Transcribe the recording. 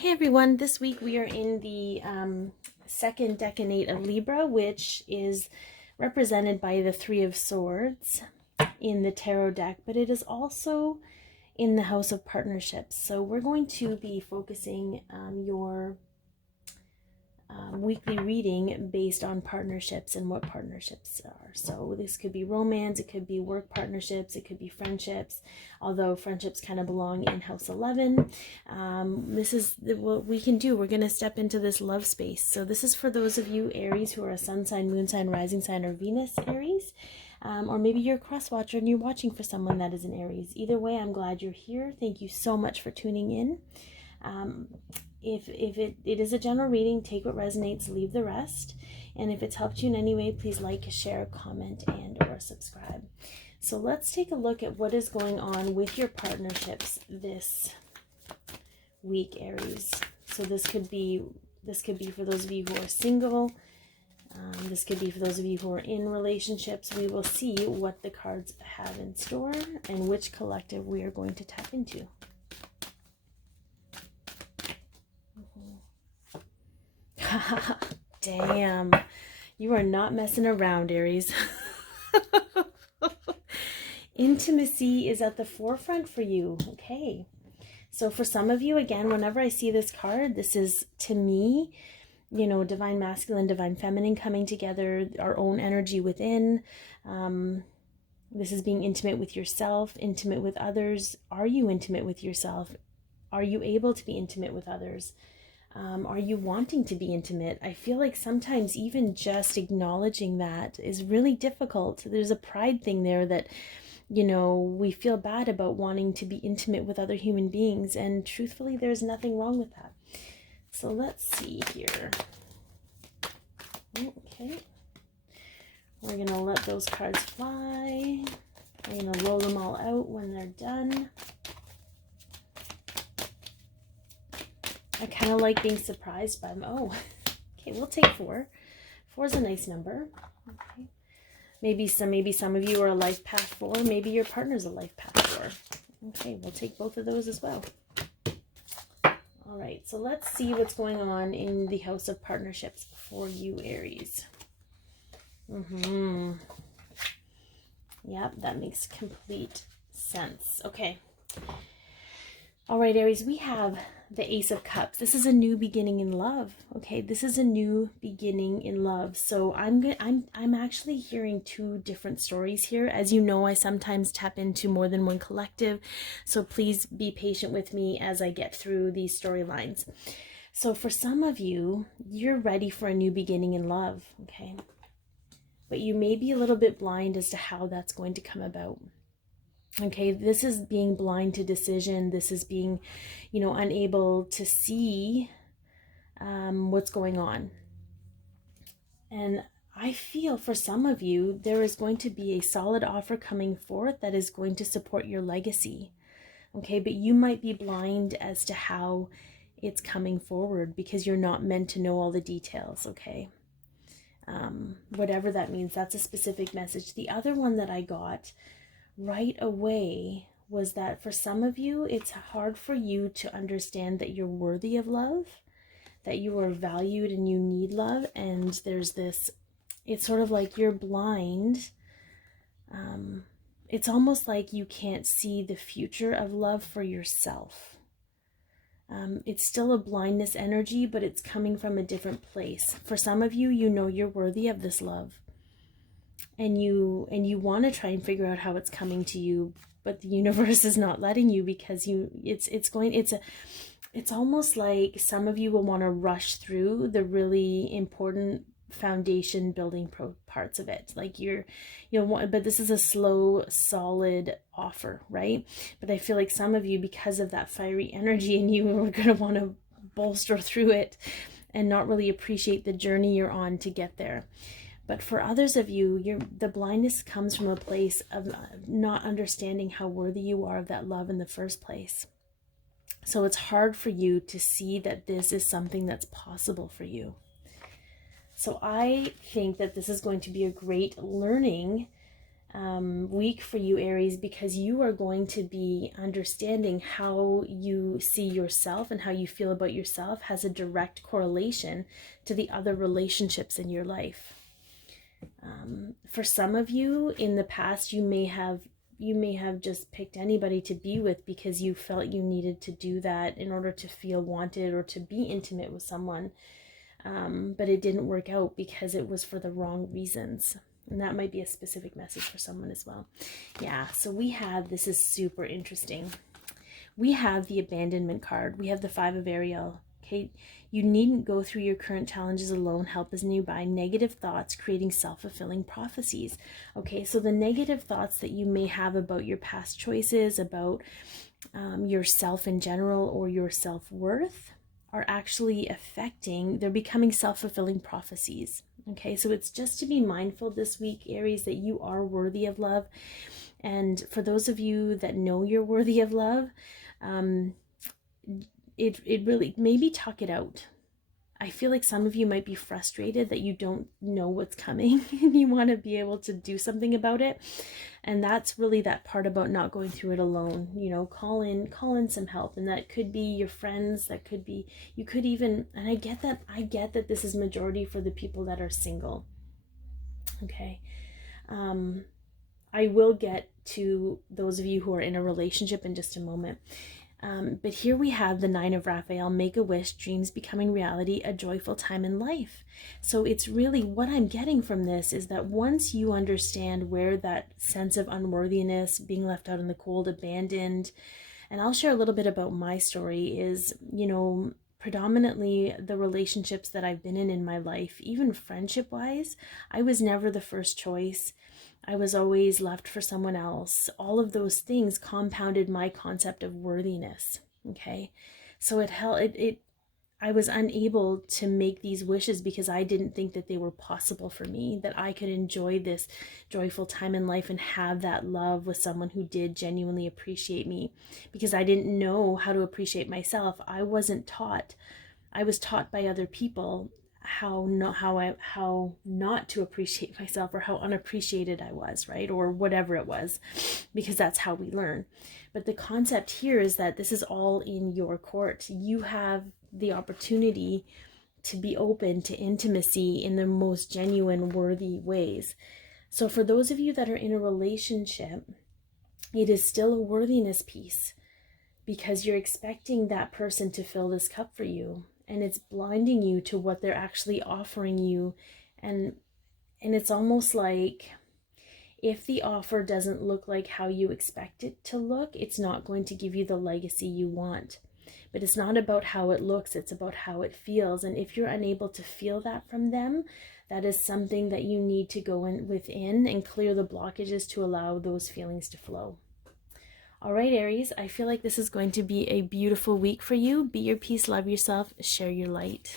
Hey everyone, this week we are in the second Decanate of Libra, which is represented by the Three of Swords in the tarot deck, but it is also in the House of Partnerships. So we're going to be focusing your weekly reading based on partnerships and what partnerships are. So this could be romance, it could be work partnerships, it could be friendships, although friendships kind of belong in House 11. This is what we can do. We're going to step into this love space. So this is for those of you Aries who are a sun sign, moon sign, rising sign, or Venus Aries. Or maybe you're a cross watcher and you're watching for someone that is an Aries. Either way, I'm glad you're here. Thank you so much for tuning in. If it is a general reading, take what resonates, leave the rest. And if it's helped you in any way, please like, share, comment, and or subscribe. So let's take a look at what is going on with your partnerships this week, Aries. So this could be for those of you who are single. This could be for those of you who are in relationships. We will see what the cards have in store and which collective we are going to tap into. Damn, you are not messing around, Aries. Intimacy is at the forefront for you. Okay, so for some of you, again, whenever I see this card, this is, to me, you know, divine masculine, divine feminine coming together, our own energy within. This is being intimate with yourself, intimate with others. Are you intimate with yourself? Are you able to be intimate with others? Are you wanting to be intimate? I feel like sometimes even just acknowledging that is really difficult. There's a pride thing there that, you know, we feel bad about wanting to be intimate with other human beings. And truthfully, there's nothing wrong with that. So let's see here. Okay. We're going to let those cards fly. I'm going to roll them all out when they're done. I kind of like being surprised by them. Oh, okay, we'll take 4. 4 is a nice number. Okay. Maybe some of you are a life path 4. Maybe your partner's a life path 4. Okay, we'll take both of those as well. All right, so let's see what's going on in the House of Partnerships for you, Aries. Yep, that makes complete sense. Okay. All right, Aries, we have the Ace of Cups. This is a new beginning in love. Okay, this is a new beginning in love. So I'm actually hearing 2 different stories here. As you know, I sometimes tap into more than one collective. So please be patient with me as I get through these storylines. So for some of you, you're ready for a new beginning in love. Okay, but you may be a little bit blind as to how that's going to come about. Okay, this is being blind to decision. This is being, you know, unable to see what's going on. And I feel for some of you, there is going to be a solid offer coming forth that is going to support your legacy. Okay, but you might be blind as to how it's coming forward because you're not meant to know all the details. Okay, whatever that means, that's a specific message. The other one that I got right away was that for some of you, it's hard for you to understand that you're worthy of love, that you are valued and you need love. And there's this, it's sort of like you're blind. It's almost like you can't see the future of love for yourself. It's still a blindness energy, but it's coming from a different place. For some of you, you know you're worthy of this love. And you want to try and figure out how it's coming to you, but the universe is not letting you because it's almost like some of you will want to rush through the really important foundation building parts of it. Like but this is a slow, solid offer, right? But I feel like some of you, because of that fiery energy in you, are going to want to bolster through it and not really appreciate the journey you're on to get there. But for others of you, the blindness comes from a place of not understanding how worthy you are of that love in the first place. So it's hard for you to see that this is something that's possible for you. So I think that this is going to be a great learning week for you, Aries, because you are going to be understanding how you see yourself and how you feel about yourself has a direct correlation to the other relationships in your life. For some of you in the past, you may have just picked anybody to be with because you felt you needed to do that in order to feel wanted or to be intimate with someone. But it didn't work out because it was for the wrong reasons. And that might be a specific message for someone as well. Yeah, so we have, this is super interesting. We have the abandonment card. We have the 5 of Ariel. Okay, you needn't go through your current challenges alone. Help is nearby. Negative thoughts creating self-fulfilling prophecies. Okay, so the negative thoughts that you may have about your past choices, about yourself in general or your self-worth are actually affecting, they're becoming self-fulfilling prophecies. Okay, so it's just to be mindful this week, Aries, that you are worthy of love. And for those of you that know you're worthy of love, it really, maybe talk it out. I feel like some of you might be frustrated that you don't know what's coming and you want to be able to do something about it. And that's really that part about not going through it alone. You know, call in some help. And that could be your friends, that could be, you could even, and I get that this is majority for the people that are single. Okay. I will get to those of you who are in a relationship in just a moment. But here we have the 9 of Raphael, make a wish, dreams becoming reality, a joyful time in life. So it's really what I'm getting from this is that once you understand where that sense of unworthiness, being left out in the cold, abandoned, and I'll share a little bit about my story is, you know, predominantly the relationships that I've been in my life, even friendship-wise, I was never the first choice. I was always left for someone else. All of those things compounded my concept of worthiness. Okay, so I was unable to make these wishes because I didn't think that they were possible for me, that I could enjoy this joyful time in life and have that love with someone who did genuinely appreciate me, because I didn't know how to appreciate myself. I wasn't taught. I was taught by other people how not to appreciate myself, or how unappreciated I was, right? Or whatever it was, because that's how we learn. But the concept here is that this is all in your court. You have the opportunity to be open to intimacy in the most genuine, worthy ways. So for those of you that are in a relationship, it is still a worthiness piece, because you're expecting that person to fill this cup for you. And it's blinding you to what they're actually offering you. And it's almost like if the offer doesn't look like how you expect it to look, it's not going to give you the legacy you want. But it's not about how it looks, it's about how it feels. And if you're unable to feel that from them, that is something that you need to go in within and clear the blockages to allow those feelings to flow. All right, Aries, I feel like this is going to be a beautiful week for you. Be your peace, love yourself, share your light.